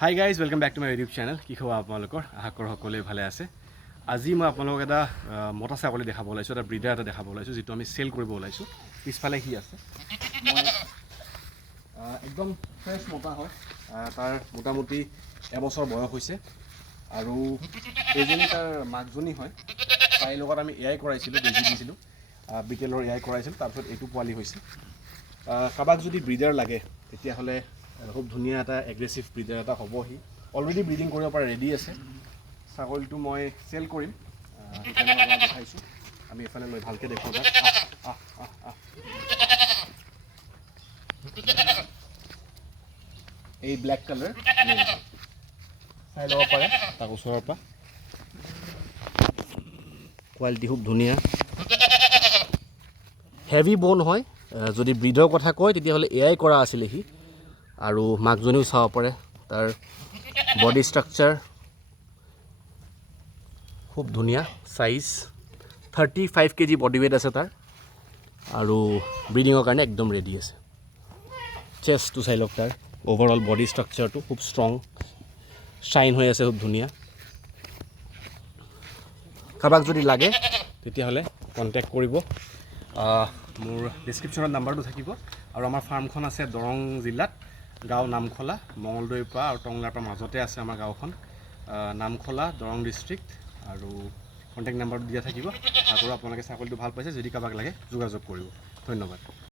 High guys, welcome back to my YouTube channel. কি খবৰ আপোনালোকৰ? আশা কৰোঁ সকলোৱে ভালে আছে। আজি মই আপোনালোকক এটা মতা ছাগলী দেখাব ওলাইছোঁ, এটা ব্ৰিডাৰ এটা দেখাব ওলাইছোঁ, যিটো আমি চেল কৰিব ওলাইছোঁ। পিছফালে সি আছে, একদম ফ্ৰেছ মতা হয়। তাৰ মোটামুটি এবছৰ বয়স হৈছে আৰু এইজনী তাৰ মাকজনী হয়। তাইৰ লগত আমি এয়াই কৰাইছিলোঁ, বেজি দিছিলোঁ, বিটেলৰ এয়াই কৰাইছিলোঁ। তাৰপিছত এইটো পোৱালি হৈছে। কাৰোবাক যদি ব্ৰিডাৰ লাগে তেতিয়াহ'লে খুব ধুনীয়া এটা এগ্ৰেছিভ ব্ৰিডাৰ এটা হ'ব। সি অলৰেডি ব্ৰিডিং কৰিব পৰা ৰেডি আছে। ছাগলীটো মই চেল কৰিম, সেইকাৰণে মই দেখাইছোঁ। আমি এইফালে লৈ ভালকৈ দেখুৱাওঁ তাক। এই ব্লেক কালাৰ চাই ল'ব পাৰে তাক ওচৰৰ পৰা। কোৱালিটি খুব ধুনীয়া, হেভি ব'ন হয়। যদি ব্ৰিডৰ কথা কয় তেতিয়াহ'লে এয়াই কৰা আছিলে সি। আৰু মাকজনীও চাব পাৰে, তাৰ বডি ষ্ট্ৰাকচাৰ খুব ধুনীয়া, চাইজ 35 kg বডি ৱেইট আছে তাৰ। আৰু ব্ৰিডিঙৰ কাৰণে একদম ৰেডি আছে। চেষ্টটো চাই লওক, তাৰ অভাৰঅল বডি ষ্ট্ৰাকচাৰটো খুব ষ্ট্ৰং, শ্বাইন হৈ আছে, খুব ধুনীয়া। কাৰোবাক যদি লাগে তেতিয়াহ'লে কণ্টেক্ট কৰিব। মোৰ ডিছক্ৰিপশ্যনত নাম্বাৰটো থাকিব। আৰু আমাৰ ফাৰ্মখন আছে দৰং জিলাত, গাঁও নামখলা, মঙলদৈৰ পৰা আৰু টংলাৰ পৰা মাজতে আছে আমাৰ গাঁওখন। নামখলা, দৰং ডিষ্ট্ৰিক্ট। আৰু কণ্টেক্ট নাম্বাৰটো দিয়া থাকিব। আৰু আপোনালোকে ছাগলীটো ভাল পাইছে, যদি কাৰোবাক লাগে যোগাযোগ কৰিব। ধন্যবাদ।